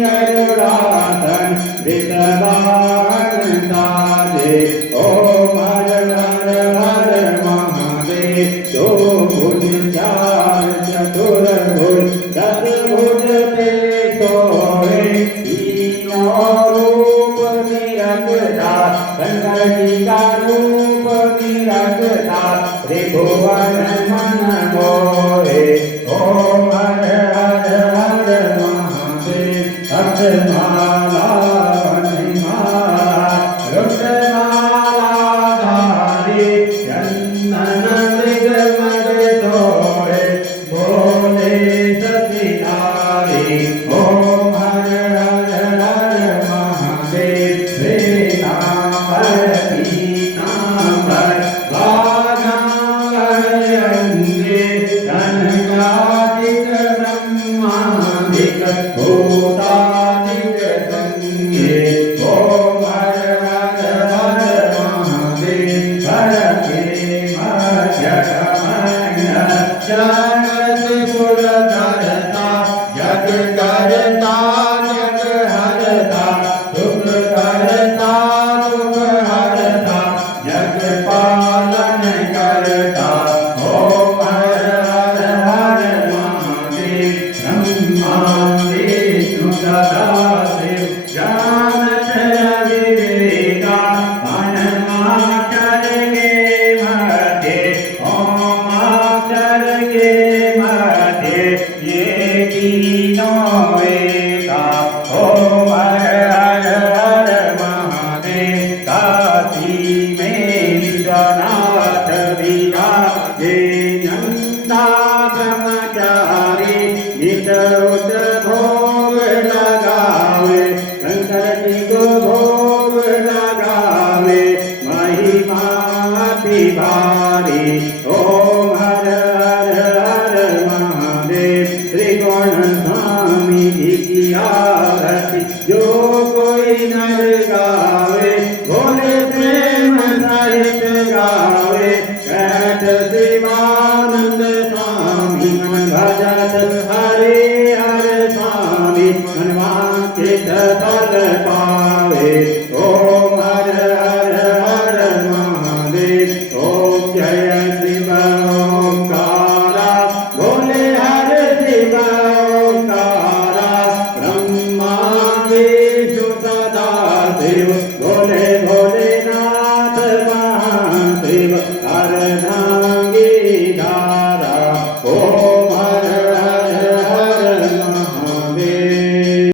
गरुडासन वृषभासन साजे। ओम हर हर हर महादेव। दो भुज चार चतुर्भुज दस भुज ते सोए। तीनों रूप निरखता शंकर जी का रूप निरखता त्रिभुवन मन मोहे। ओम हर हर हर महादेव। अक्षमाला मणिमाला रुद्रमाला धारी चंदन मृग मद तोड़े बोले सतीनारी। ओम हर हर हर महादेव। श्रीनाम्बर पीताम्बर वाघाम्बर अंगे कनकादिक ब्रह्मादिक भूतादिक संगे। ओम हर हर हर महादेव। हर के मध्यमन जगत पुर धरता जग करता जग हरता सुख करता सुख हरता जग पालन करता। ओम हर हर हर महादेव। ब्रह्मा विष्णु सदाशिव जानत विवेका अणमाक्षर के मध्य। ओम अक्षर के मध्य ये तीनों एका। ओम हर हर हर महादेव। काशी में विश्वनाथ विराजे नंदा ब्रह्मचारी नित रुद्र भोग लगावे शंकर जी को भोग लगावे महिमा अति भारी। ओम हर हर हर महादेव। त्रिगुण स्वामी जी की आरती जो कोई नर गावे भोले प्रेम सहित गावे। कहत शिवानंद स्वामी मन भजत हरे हर स्वामी मन वांछित फल पावे। ओम हर हर हर महादेव। ओम जय शिव ओंकारा भोले हर शिव ओंकारा ब्रह्मा विष्णु सदाशिव भोले